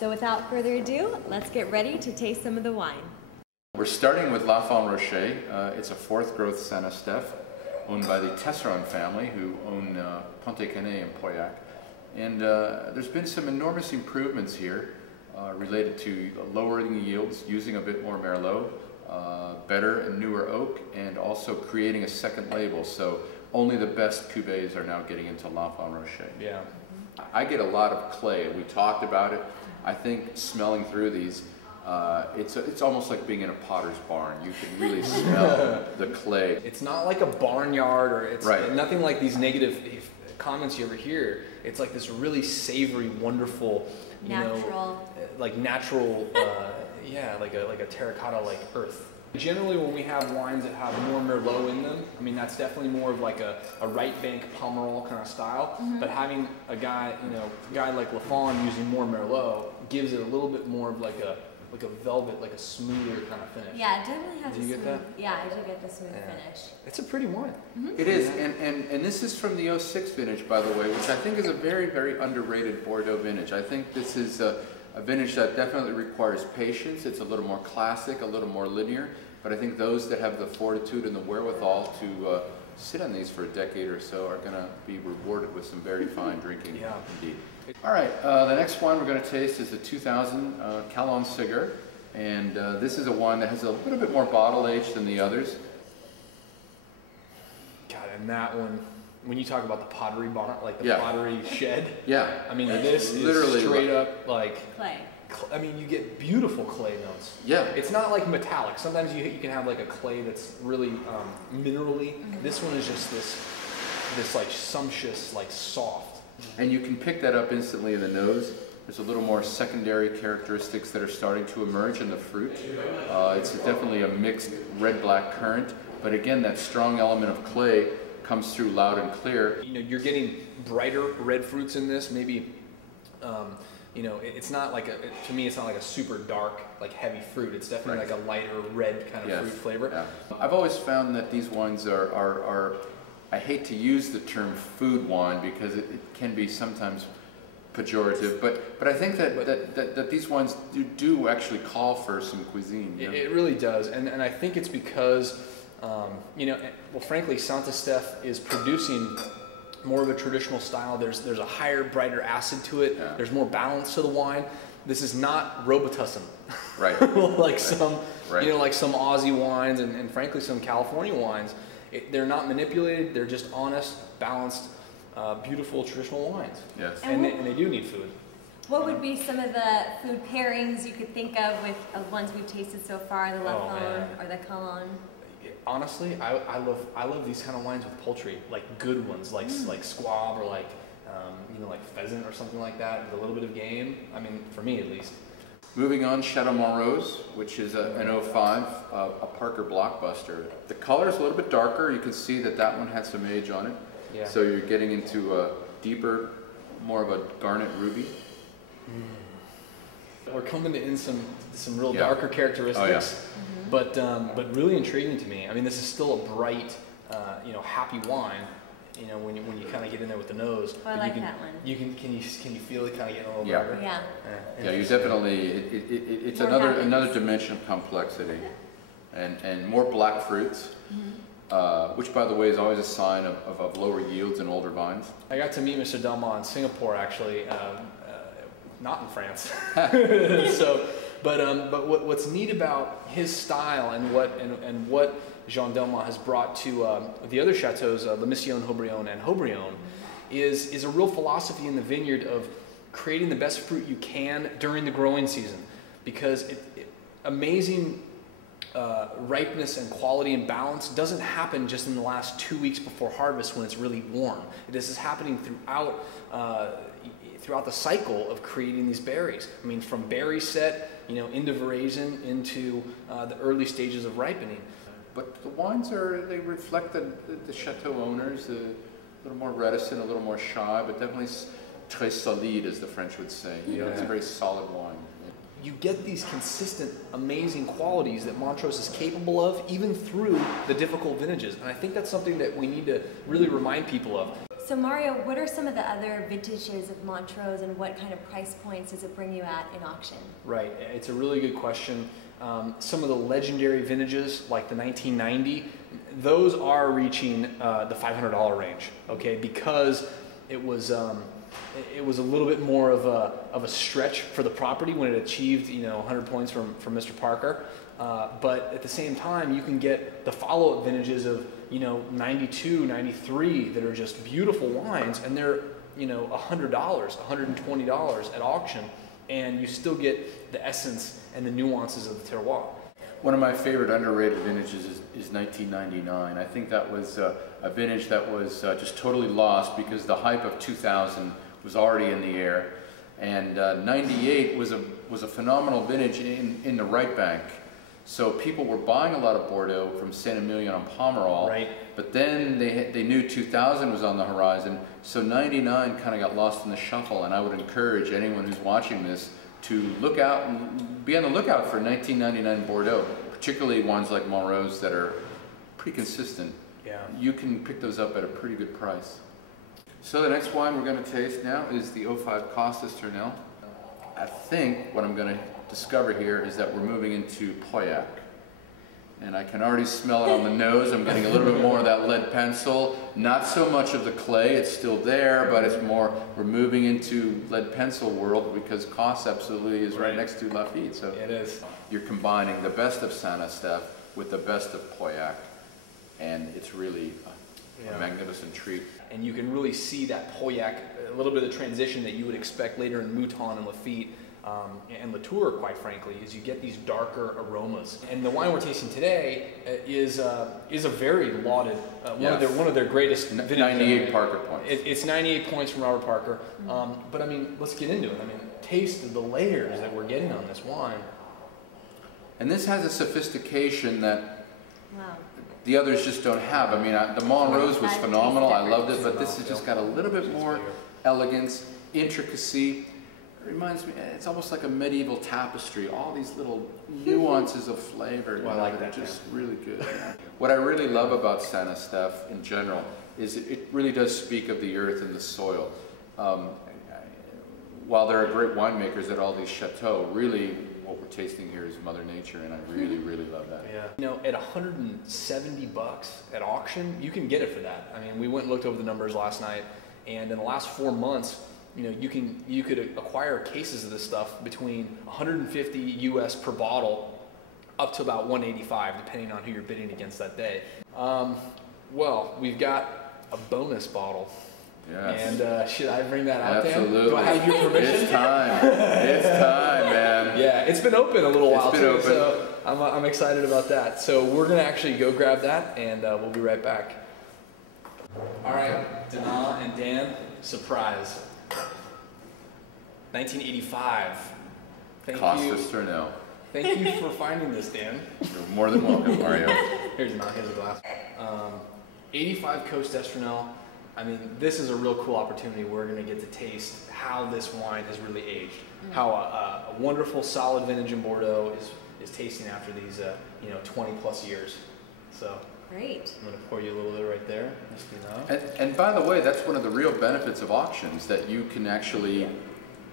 So without further ado, let's get ready to taste some of the wine. We're starting with Lafon-Rochet. It's a fourth growth Saint-Estephe, owned by the Tesseron family, who own Pontet-Canet and Pauillac. And there's been some enormous improvements here related to lowering the yields, using a bit more Merlot, better and newer oak, and also creating a second label. So only the best cuvées are now getting into Lafon-Rochet. Yeah. I get a lot of clay. We talked about it. I think smelling through these, it's almost like being in a potter's barn. You can really smell the clay. It's not like a barnyard, or it's right. Nothing like these negative comments you ever hear. It's like this really savory, wonderful, like natural, yeah, like a terracotta like earth. Generally, when we have wines that have more Merlot in them, I mean, that's definitely more of like a right bank Pomerol kind of style. Mm-hmm. But having a guy, guy like Lafon using more Merlot gives it a little bit more of like a velvet, like a smoother kind of finish. Yeah, it definitely has. Do you get that? Yeah, I do get the smooth finish. It's a pretty wine. Mm-hmm. It is, and this is from the 06 vintage, by the way, which I think is a very, very underrated Bordeaux vintage. I think this is a vintage that definitely requires patience. It's a little more classic, a little more linear, but I think those that have the fortitude and the wherewithal to sit on these for a decade or so are going to be rewarded with some very fine drinking, indeed. All right, the next wine we're going to taste is the 2000 Calon Segur, and this is a wine that has a little bit more bottle age than the others. God, and that one, when you talk about the pottery barn, like the pottery shed, I mean, this literally is straight up like clay. I mean, you get beautiful clay notes. Yeah. It's not like metallic. Sometimes you can have like a clay that's really minerally. Mm-hmm. This one is just this like sumptuous, like soft. And you can pick that up instantly in the nose. There's a little more secondary characteristics that are starting to emerge in the fruit. It's definitely a mixed red-black currant, but again, that strong element of clay comes through loud and clear. You're getting brighter red fruits in this, maybe. It's not like to me, it's not like a super dark, like heavy fruit. It's definitely like a lighter red kind of fruit flavor. Yeah. I've always found that these wines are I hate to use the term food wine because it can be sometimes pejorative, but I think that these wines do actually call for some cuisine. It really does, and I think it's because, well, frankly, Saint-Estephe is producing more of a traditional style. There's a higher, brighter acid to it. Yeah. There's more balance to the wine. This is not Robitussin, right? like some, like some Aussie wines and frankly some California wines. They're not manipulated. They're just honest, balanced, beautiful traditional wines. Yes, and they do need food. What would be some of the food pairings you could think of with ones we've tasted so far, the Lafon or the Calon? Honestly, I love these kind of wines with poultry, like good ones, like squab or like pheasant or something like that with a little bit of game. I mean, for me at least. Moving on, Chateau Montrose, which is an 05, a Parker blockbuster. The color is a little bit darker. You can see that one had some age on it. Yeah. So you're getting into a deeper, more of a garnet ruby. We're coming in some real darker characteristics, but really intriguing to me. I mean, this is still a bright, happy wine. When you kind of get in there with the nose. Oh, I like that one. Can you feel it kind of getting a little darker? Yeah. Yeah, you definitely. It's another dimension of complexity, and more black fruits. Mm-hmm. Which, by the way, is always a sign of lower yields in older vines. I got to meet Mr. Delmont in Singapore, actually, not in France. But what's neat about his style and what Jean Delmont has brought to the other chateaus, Le Mission, Haut-Brion, and Haut-Brion, is a real philosophy in the vineyard of creating the best fruit you can during the growing season, because amazing ripeness and quality and balance doesn't happen just in the last 2 weeks before harvest when it's really warm. This is happening throughout the cycle of creating these berries. I mean, from berry set, into veraison, into the early stages of ripening. But the wines they reflect the chateau owners, a little more reticent, a little more shy, but definitely très solide, as the French would say. It's a very solid wine. You get these consistent, amazing qualities that Montrose is capable of, even through the difficult vintages. And I think that's something that we need to really remind people of. So Mario, what are some of the other vintages of Montrose, and what kind of price points does it bring you at in auction? Right, it's a really good question. Some of the legendary vintages, like the 1990, those are reaching the $500 range, okay, because it was a little bit more of a stretch for the property when it achieved, 100 points from Mr. Parker. But at the same time, you can get the follow-up vintages of, 92, 93 that are just beautiful wines, and they're, $100, $120 at auction, and you still get the essence and the nuances of the terroir. One of my favorite underrated vintages is 1999. I think that was a vintage that was just totally lost because the hype of 2000 was already in the air, and 98 was a phenomenal vintage in the right bank. So people were buying a lot of Bordeaux from Saint-Emilion on Pomerol, right. But then they knew 2000 was on the horizon, so 99 kind of got lost in the shuffle, and I would encourage anyone who's watching this to look out and be on the lookout for 1999 Bordeaux, particularly ones like Montrose that are pretty consistent. Yeah. You can pick those up at a pretty good price. So the next wine we're going to taste now is the 05 Costas Tournelle. I think what I'm going to discover here is that we're moving into Pauillac. And I can already smell it on the nose. I'm getting a little bit more of that lead pencil. Not so much of the clay, it's still there, but it's more, we're moving into lead pencil world because Cos absolutely is right next to Lafite. So it is. You're combining the best of Saint-Estephe with the best of Pauillac, and it's really a magnificent treat. And you can really see that Pauillac, a little bit of the transition that you would expect later in Mouton and Lafite, and Latour, quite frankly, is you get these darker aromas. And the wine we're tasting today is a very lauded, one of their greatest vintages. 98 Parker points. It's 98 points from Robert Parker. But I mean, let's get into it. I mean, taste the layers that we're getting on this wine. And this has a sophistication that the others just don't have. I mean, the Montrose was phenomenal. I loved it, but this has just got a little bit more elegance, intricacy. It reminds me, it's almost like a medieval tapestry, all these little nuances of flavor. Well, I like that, just really good. What I really love about Saint-Estephe in general is it really does speak of the earth and the soil. While there are great winemakers at all these chateaux, really what we're tasting here is Mother Nature, and I really, really love that. Yeah. At $170 at auction, you can get it for that. I mean, we went and looked over the numbers last night, and in the last 4 months, you could acquire cases of this stuff between $150 US per bottle up to about $185, depending on who you're bidding against that day. Well, we've got a bonus bottle. Yes. And should I bring that out, Dan? Absolutely. Do I have your permission? It's time. It's time, man. Yeah, it's been open a little while too, open. so I'm excited about that. So we're gonna actually go grab that, and we'll be right back. All right, Dana and Dan, surprise. 1985. Thank you. Costas Tournelle. Thank you for finding this, Dan. You're more than welcome, Mario. Here's a glass. 85 Costas Tournelle. I mean, this is a real cool opportunity. We're going to get to taste how this wine has really aged. How a wonderful, solid vintage in Bordeaux is tasting after these, 20 plus years. So. Great. I'm going to pour you a little bit right there. And by the way, that's one of the real benefits of auctions, that you can actually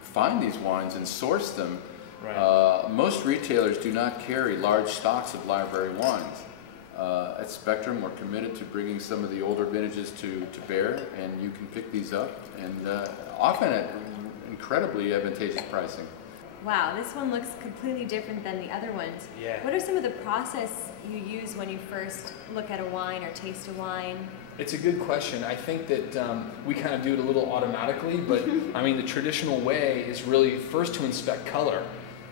find these wines and source them. Right. Most retailers do not carry large stocks of library wines. At Spectrum, we're committed to bringing some of the older vintages to bear, and you can pick these up, and often at incredibly advantageous pricing. Wow, this one looks completely different than the other ones. Yeah. What are some of the process you use when you first look at a wine or taste a wine? It's a good question. I think that we kind of do it a little automatically, but I mean, the traditional way is really first to inspect color.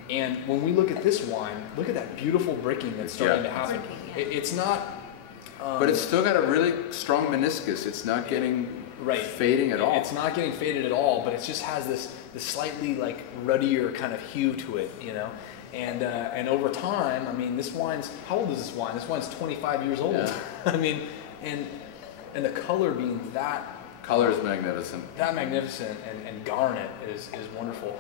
And when we look at this wine, look at that beautiful bricking that's starting to happen. It's not... but it's still got a really strong meniscus. It's not getting fading at all. It's not getting faded at all, but it just has this slightly like ruddier kind of hue to it, And over time, I mean, this wine's, how old is this wine? This wine's 25 years old. Yeah. I mean, and the color being that... Color is magnificent. That magnificent, and garnet is wonderful.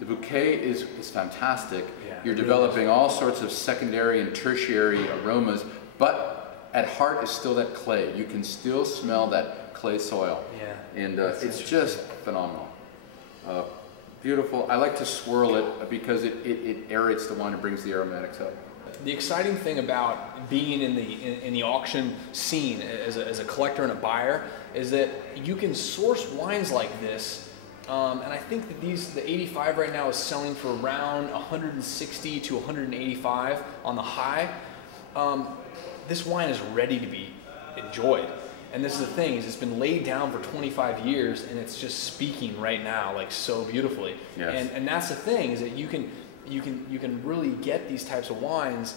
The bouquet is fantastic. Yeah, You're developing all sorts of secondary and tertiary aromas, but at heart is still that clay. You can still smell that clay soil. Yeah. And it's just phenomenal. Beautiful. I like to swirl it because it aerates the wine and brings the aromatics up. The exciting thing about being in the auction scene as a collector and a buyer is that you can source wines like this, and I think that the 85 right now is selling for around 160 to 185 on the high. This wine is ready to be enjoyed. And this is the thing, is it's been laid down for 25 years and it's just speaking right now, like so beautifully. Yes. And that's the thing, is that you can really get these types of wines,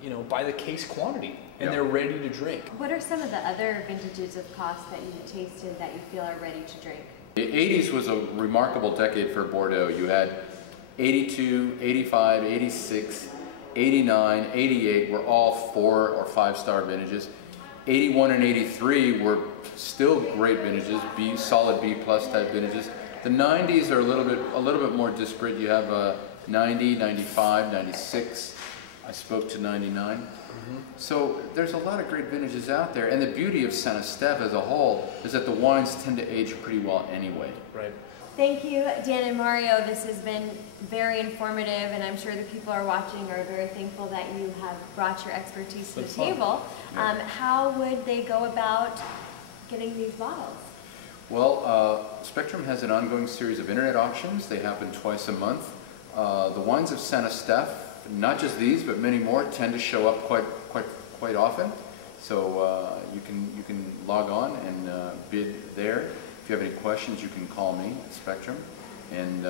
you know, by the case quantity, and they're ready to drink. What are some of the other vintages of Cost that you've tasted that you feel are ready to drink? The 80s was a remarkable decade for Bordeaux. You had 82, 85, 86, 89, 88 were all 4 or 5 star vintages. 81 and 83 were still great vintages, solid B plus type vintages. The 90s are a little bit more disparate. You have 90, 95, 96. I spoke to 99. Mm-hmm. So there's a lot of great vintages out there, and the beauty of Saint-Estephe as a whole is that the wines tend to age pretty well anyway. Right. Thank you, Dan and Mario. This has been very informative, and I'm sure the people are watching are very thankful that you have brought your expertise to the table. How would they go about getting these bottles? Well, Spectrum has an ongoing series of internet auctions. They happen twice a month. The wines of Saint-Estephe, not just these, but many more, tend to show up quite often. So you can log on and bid there. If you have any questions, you can call me at Spectrum. And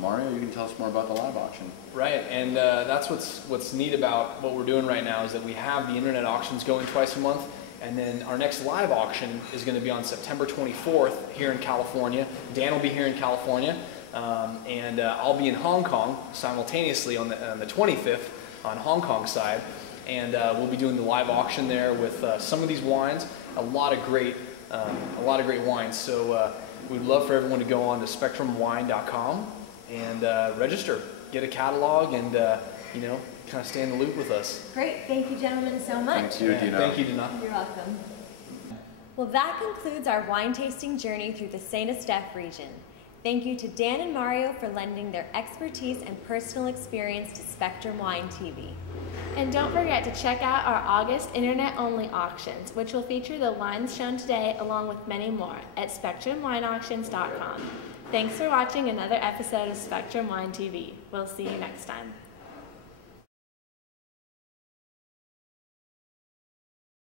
Mario, you can tell us more about the live auction. Right, and that's what's neat about what we're doing right now, is that we have the internet auctions going twice a month, and then our next live auction is going to be on September 24th here in California. Dan will be here in California, and I'll be in Hong Kong simultaneously on the 25th on Hong Kong side, and we'll be doing the live auction there with some of these wines, a lot of great wines. So we'd love for everyone to go on to spectrumwine.com and register, get a catalog, and you know, kind of stay in the loop with us. Great, thank you gentlemen so much. Thank you, Dina. Thank you, Dina. You're welcome. Well, that concludes our wine tasting journey through the Saint-Estephe region. Thank you to Dan and Mario for lending their expertise and personal experience to Spectrum Wine TV. And don't forget to check out our August internet-only auctions, which will feature the wines shown today along with many more at spectrumwineauctions.com. Thanks for watching another episode of Spectrum Wine TV. We'll see you next time.